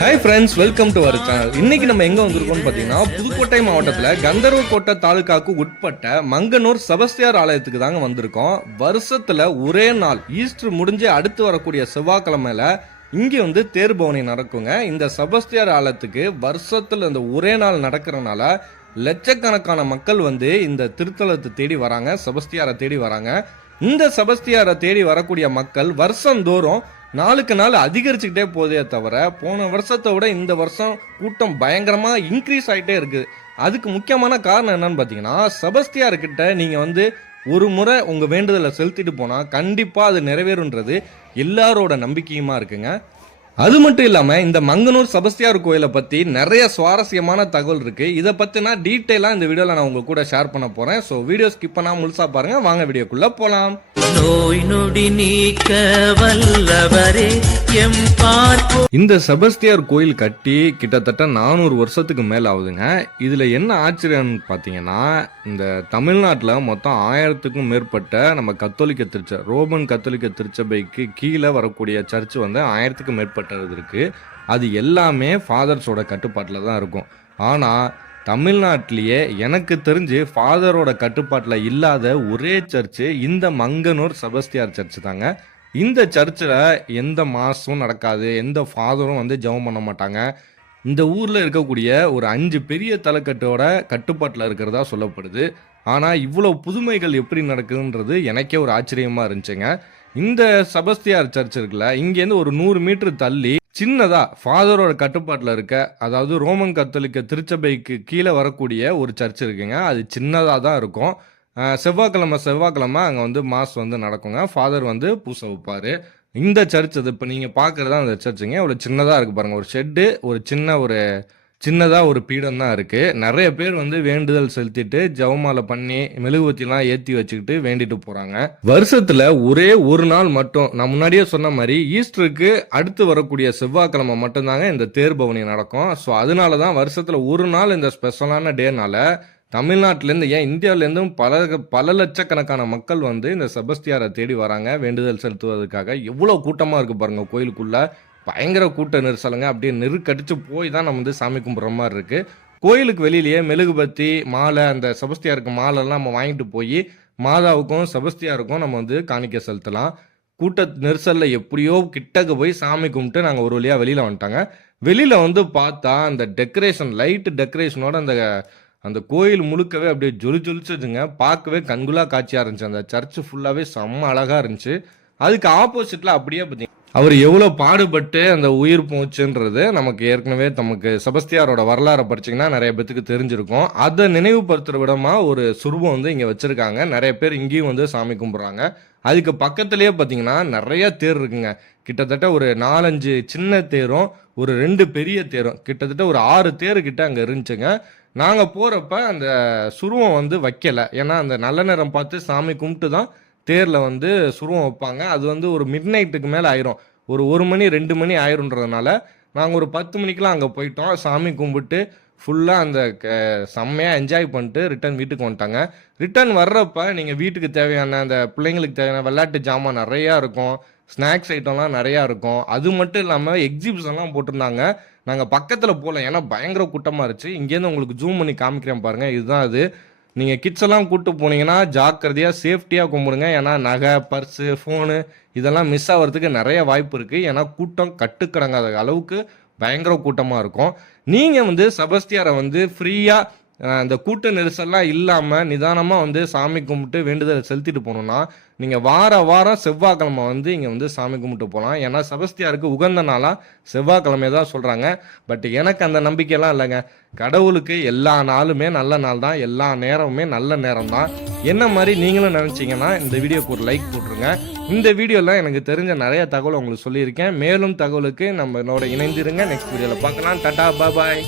Hi friends, welcome to our channel. இன்னைக்கு நம்ம எங்க வந்திருக்கோம்னு பார்த்தீங்கன்னா, புதுக்கோட்டை மாவட்டத்தில் கந்தர்வக்கோட்டை தாலுகாவுக்கு உட்பட்ட மங்கனூர் செபஸ்தியார் ஆலயத்துக்கு தாங்க வந்திருக்கோம். வருஷத்துல ஒரே நாள் ஈஸ்டர் முடிஞ்சு அடுத்து வரக்கூடிய செவ்வாய்க்கிழமையில இங்கே வந்து தேர் பவனி நடக்குங்க. இந்த செபஸ்தியார் ஆலயத்துக்கு வருஷத்துல இந்த ஒரே நாள் நடக்கிறனால லட்சக்கணக்கான மக்கள் வந்து இந்த திருத்தலத்தை தேடி வராங்க, செபஸ்தியாரை தேடி வராங்க. இந்த செபஸ்தியாரை தேடி வரக்கூடிய மக்கள் வருஷந்தோறும் நாளுக்கு நாள் அதிகரிச்சுக்கிட்டே போதே தவிர போன வருஷத்தை விட இந்த வருஷம் கூட்டம் பயங்கரமா இன்க்ரீஸ் ஆகிட்டே இருக்கு. அதுக்கு முக்கியமான காரணம் என்னன்னு பார்த்தீங்கன்னா, செபஸ்தியார்கிட்ட நீங்க வந்து ஒரு முறை உங்க வேண்டுதலை செலுத்திட்டு போனா கண்டிப்பா அது நிறைவேறுன்றது எல்லாரோட நம்பிக்கையுமா இருக்குங்க. அது மட்டும் இல்லாம இந்த மங்கனூர் செபஸ்தியார் கோயிலை பத்தி நிறைய சுவாரஸ்யமான தகவல் இருக்கு. இதை பத்தினா டீட்டெயிலா இந்த வீடியோல நான் உங்க கூட ஷேர் பண்ண போறேன். ஸோ வீடியோ ஸ்கிப் பண்ணாம முழுசா பாருங்க. வாங்க வீடியோக்குள்ள போலாம். நோய் நொடி நீக்க வல்லவரே எம் பார்ப்போ. இந்த செபஸ்தியார் கோயில் கட்டி கிட்டத்தட்ட 400 வருஷத்துக்கு மேல ஆகுதுங்க. இதுல என்ன ஆச்சரியம்னு பாத்தீங்கன்னா, இந்த தமிழ்நாட்டுல மொத்தம் 1000க்கும் மேற்பட்ட நம்ம கத்தோலிக்க திருச்சபை, ரோமன் கத்தோலிக்க திருச்சபைக்கு கீழே வரக்கூடிய சர்ச் வந்து 1000க்கும் மேற்பட்டது இருக்கு. அது எல்லாமே ஃபாதர்ஸோட கட்டுப்பாட்டில் தான் இருக்கும். ஆனா தமிழ்நாட்டிலேயே எனக்கு தெரிஞ்சு ஃபாதரோட கட்டுப்பாட்டில் இல்லாத ஒரே சர்ச்சு இந்த மங்கனூர் செபஸ்தியார் சர்ச் தாங்க. இந்த சர்ச்சில் எந்த மாசும் நடக்காது, எந்த ஃபாதரும் வந்து ஜெபம் பண்ண மாட்டாங்க. இந்த ஊரில் இருக்கக்கூடிய ஒரு 5 பெரிய தலைக்கட்டோட கட்டுப்பாட்டில் இருக்கிறதா சொல்லப்படுது. ஆனால் இவ்வளோ புதுமைகள் எப்படி நடக்குதுன்றது எனக்கே ஒரு ஆச்சரியமாக இருந்துச்சுங்க. இந்த செபஸ்தியார் சர்ச் இருக்குல்ல, இங்கேருந்து ஒரு 100 மீட்டர் தள்ளி சின்னதா ஃபாதரோட கட்டுப்பாட்டில் இருக்க, அதாவது ரோமன் கத்தோலிக்க திருச்சபைக்கு கீழே வரக்கூடிய ஒரு சர்ச் இருக்குங்க. அது சின்னதாக தான் இருக்கும். செவ்வாய்க்கிழமை அங்கே வந்து மாஸ் வந்து நடக்குங்க. ஃபாதர் வந்து பூசை வைப்பார். இந்த சர்ச் அது இப்போ நீங்கள் பார்க்குறதா அந்த சர்ச்சுங்க. இவ்வளோ சின்னதாக இருக்குது பாருங்கள். ஒரு ஷெட்டு, ஒரு சின்னதாக ஒரு பீடம் தான் இருக்குது. நிறைய பேர் வந்து வேண்டுதல் செலுத்திட்டு ஜெபமாலை பண்ணி மெழுகுவத்திலாம் ஏற்றி வச்சுக்கிட்டு வேண்டிட்டு போகிறாங்க. வருஷத்தில் ஒரே ஒரு நாள் மட்டும், நான் முன்னாடியே சொன்ன மாதிரி ஈஸ்டருக்கு அடுத்து வரக்கூடிய செவ்வாய்க்கிழமை மட்டும்தாங்க இந்த தேர் பவனி நடக்கும். ஸோ அதனால தான் வருஷத்தில் ஒரு நாள் இந்த ஸ்பெஷலான டேனால தமிழ்நாட்டிலேருந்து, ஏன் இந்தியாவிலேருந்தும் பல லட்சக்கணக்கான மக்கள் வந்து இந்த செபஸ்தியாரை தேடி வராங்க வேண்டுதல் செலுத்துவதற்காக. எவ்வளோ கூட்டமாக இருக்குது பாருங்கள். கோயிலுக்குள்ளே பயங்கர கூட்ட நெரிசலுங்க. அப்படியே நெருக்கடிச்சு போய் தான் நம்ம வந்து சாமி கும்பிட்ற மாதிரி இருக்குது. கோயிலுக்கு வெளியிலேயே மெழுகுபத்தி, மாலை, அந்த செபஸ்தியாருக்கு மாலைலாம் நம்ம வாங்கிட்டு போய் மாதாவுக்கும் செபஸ்தியாருக்கும் நம்ம வந்து காணிக்க செலுத்தலாம். கூட்ட நெரிசலில் எப்படியோ கிட்டக்கு போய் சாமி கும்பிட்டு நாங்கள் ஒரு வழியாக வெளியில் வந்துட்டாங்க. வெளியில் வந்து பார்த்தா அந்த டெக்கரேஷன், லைட்டு டெக்கரேஷனோட அந்த கோயில் முழுக்கவே அப்படியே ஜொலிச்சுதுங்க. பார்க்கவே கண்குலா காட்சியாக இருந்துச்சு. அந்த சர்ச்சு ஃபுல்லாகவே செம்ம அழகாக இருந்துச்சு. அதுக்கு ஆப்போசிட்டில் அப்படியே பார்த்தீங்க அவர் எவ்வளோ பாடுபட்டு அந்த உயிர் போச்சுன்றது நமக்கு ஏற்கனவே செபஸ்தியாரோட வரலாறை படிச்சிங்கன்னா நிறைய பேத்துக்கு தெரிஞ்சிருக்கும். அதை நினைவுபடுத்துகிற விடமாக ஒரு சுரூபம் வந்து இங்கே வச்சுருக்காங்க. நிறைய பேர் இங்கேயும் வந்து சாமி கும்பிட்றாங்க. அதுக்கு பக்கத்துலேயே பார்த்தீங்கன்னா நிறைய தேர் இருக்குங்க. கிட்டத்தட்ட ஒரு 4-5 சின்ன தேரும் ஒரு 2 பெரிய தேரும், கிட்டத்தட்ட ஒரு 6 தேருக்கிட்ட அங்கே இருந்துச்சுங்க. நாங்கள் போகிறப்ப அந்த சுருவம் வந்து வைக்கலை. ஏன்னா அந்த நல்ல நேரம் பார்த்து சாமி கும்பிட்டு தான் தேரில் வந்து சுருவம் வைப்பாங்க. அது வந்து ஒரு மிட் நைட்டுக்கு மேலே ஆயிரும். ஒரு 1 மணி 2 மணி ஆயிருன்றதுனால நாங்கள் ஒரு 10 மணிக்கெலாம் அங்கே போயிட்டோம். சாமி கும்பிட்டு ஃபுல்லாக அந்த செம்மையாக என்ஜாய் பண்ணிட்டு ரிட்டன் வீட்டுக்கு வந்துட்டாங்க. ரிட்டன் வர்றப்ப நீங்கள் வீட்டுக்கு தேவையான அந்த பிள்ளைங்களுக்கு தேவையான விளையாட்டு ஜாமான் நிறையா இருக்கும், ஸ்நாக்ஸ் ஐட்டம்லாம் நிறையா இருக்கும். அது மட்டும் இல்லாமல் எக்ஸிபிஷன்லாம் போட்டிருந்தாங்க. நாங்கள் பக்கத்தில் போகல, ஏன்னா பயங்கர கூட்டமாக இருந்துச்சு. இங்கேருந்து உங்களுக்கு ஜூம் பண்ணி காமிக்கிறேன் பாருங்கள். இதுதான் அது. நீங்கள் கிட்ஸ் எல்லாம் கூப்பிட்டு போனீங்கன்னா ஜாக்கிரதையாக சேஃப்டியாக கும்பிடுங்க. ஏன்னா நகை, பர்ஸு, ஃபோனு இதெல்லாம் மிஸ் ஆகிறதுக்கு நிறைய வாய்ப்பு இருக்குது. ஏன்னா கூட்டம் கட்டுக்கடங்காத அளவுக்கு பயங்கர கூட்டமாக இருக்கும். நீங்கள் வந்து செபஸ்தியாரை வந்து ஃப்ரீயாக இந்த கூட்ட நெரிசல்லாம் இல்லாமல் நிதானமாக வந்து சாமி கும்பிட்டு வேண்டுதல் செலுத்திட்டு போகணுன்னா நீங்கள் வாரம் செவ்வாய்க்கிழமை வந்து இங்கே வந்து சாமி கும்பிட்டு போகலாம். ஏன்னா செபஸ்தியாருக்கு உகந்த நாளாக செவ்வாய்க்கிழமை தான் சொல்கிறாங்க. பட் எனக்கு அந்த நம்பிக்கையெல்லாம் இல்லைங்க. கடவுளுக்கு எல்லா நாளுமே நல்ல நாள் தான், எல்லா நேரமுமே நல்ல நேரம் தான். என்ன மாதிரி நீங்களும் நினச்சிங்கன்னா இந்த வீடியோக்கு ஒரு லைக் போட்டுருங்க. இந்த வீடியோவில் எனக்கு தெரிஞ்ச நிறைய தகவல் உங்களுக்கு சொல்லியிருக்கேன். மேலும் தகவலுக்கு நம்மளோட இணைந்திருங்க. நெக்ஸ்ட் வீடியோவில் பார்க்கலாம். டாடா, பாய்.